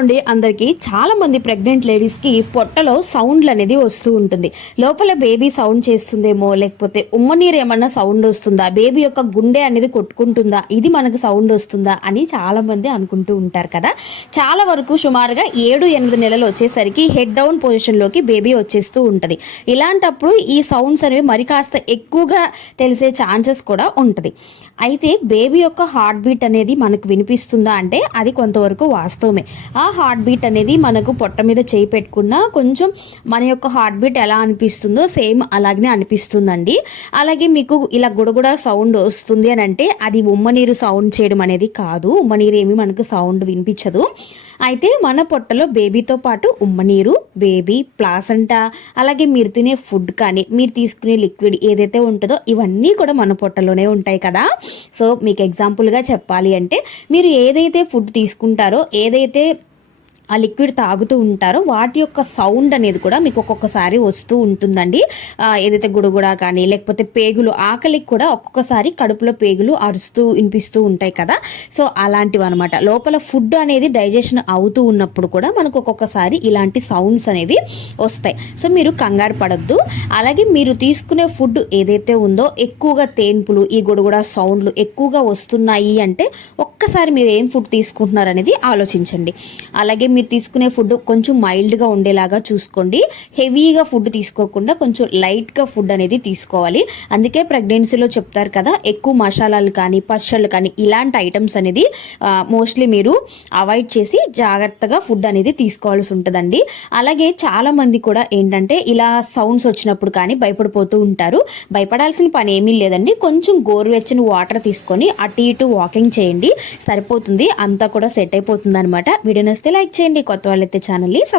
అండి అందరికీ చాలా మంది ప్రెగ్నెంట్ లేడీస్కి పొట్టలో సౌండ్లు అనేది వస్తూ ఉంటుంది. లోపల బేబీ సౌండ్ చేస్తుందేమో లేకపోతే ఉమ్మనీరు ఏమన్నా సౌండ్ వస్తుందా? బేబీ యొక్క గుండె అనేది కొట్టుకుంటుందా? ఇది మనకు సౌండ్ వస్తుందా? అని చాలా మంది అనుకుంటూ ఉంటారు కదా. చాలా వరకు సుమారుగా ఏడు ఎనిమిది నెలలు వచ్చేసరికి హెడ్ డౌన్ పొజిషన్లోకి బేబీ వచ్చేస్తూ ఉంటుంది. ఇలాంటప్పుడు ఈ సౌండ్స్ అనేవి మరి కాస్త ఎక్కువగా తెలిసే ఛాన్సెస్ కూడా ఉంటుంది. అయితే బేబీ యొక్క హార్ట్ బీట్ అనేది మనకు వినిపిస్తుందా అంటే అది కొంతవరకు వాస్తవమే. ఆ హార్ట్ బీట్ అనేది మనకు పొట్ట మీద చేయి పెట్టుకున్నా కొంచెం మన యొక్క హార్ట్ బీట్ ఎలా అనిపిస్తుందో సేమ్ అలాగనే అనిపిస్తుందండి. అలాగే మీకు ఇలా గుడగుడ సౌండ్ వస్తుంది అని అంటే అది ఉమ్మనీరు సౌండ్ చేయడం అనేది కాదు. ఉమ్మనీరు ఏమి మనకు సౌండ్ వినిపించదు. అయితే మన పొట్టలో బేబీతో పాటు ఉమ్మనీరు బేబీ ప్లాసంటా అలాగే మీరు తినే ఫుడ్ కానీ మీరు తీసుకునే లిక్విడ్ ఏదైతే ఉంటుందో ఇవన్నీ కూడా మన పొట్టలోనే ఉంటాయి కదా. సో మీకు ఎగ్జాంపుల్గా చెప్పాలి అంటే మీరు ఏదైతే ఫుడ్ తీసుకుంటారో ఏదైతే ఆ లిక్విడ్ తాగుతూ ఉంటారో వాటి యొక్క సౌండ్ అనేది కూడా మీకు ఒక్కొక్కసారి వస్తూ ఉంటుందండి. ఏదైతే గుడుగుడ కానీ లేకపోతే పేగులు ఆకలికి కూడా ఒక్కొక్కసారి కడుపులో పేగులు అరుస్తూ వినిపిస్తూ ఉంటాయి కదా. సో అలాంటివి అనమాట లోపల ఫుడ్ అనేది డైజెషన్ అవుతూ ఉన్నప్పుడు కూడా మనకు ఒక్కొక్కసారి ఇలాంటి సౌండ్స్ అనేవి వస్తాయి. సో మీరు కంగారు పడద్దు. అలాగే మీరు తీసుకునే ఫుడ్ ఏదైతే ఉందో ఎక్కువగా తేన్పులు ఈ గుడుగుడ సౌండ్లు ఎక్కువగా వస్తున్నాయి అంటే ఒక్కసారి మీరు ఏం ఫుడ్ తీసుకుంటున్నారు అనేది ఆలోచించండి. అలాగే మీరు తీసుకునే ఫుడ్ కొంచెం మైల్డ్గా ఉండేలాగా చూసుకోండి. హెవీగా ఫుడ్ తీసుకోకుండా కొంచెం లైట్గా ఫుడ్ అనేది తీసుకోవాలి. అందుకే ప్రెగ్నెన్సీలో చెప్తారు కదా ఎక్కువ మసాలాలు కానీ పచ్చళ్ళు కానీ ఇలాంటి ఐటమ్స్ అనేది మోస్ట్లీ మీరు అవాయిడ్ చేసి జాగ్రత్తగా ఫుడ్ అనేది తీసుకోవాల్సి ఉంటుందండి. అలాగే చాలామంది కూడా ఏంటంటే ఇలా సౌండ్స్ వచ్చినప్పుడు కానీ భయపడిపోతూ ఉంటారు. భయపడాల్సిన పని ఏమీ లేదండి. కొంచెం గోరువెచ్చని వాటర్ తీసుకొని అటు ఇటు వాకింగ్ చేయండి. సరిపోతుంది. అంతా కూడా సెట్ అయిపోతుంది అనమాట వీడియో నచ్చితే లైక్ చేయండి. కొత్త వాళ్ళైతే ఛానల్ని సబ్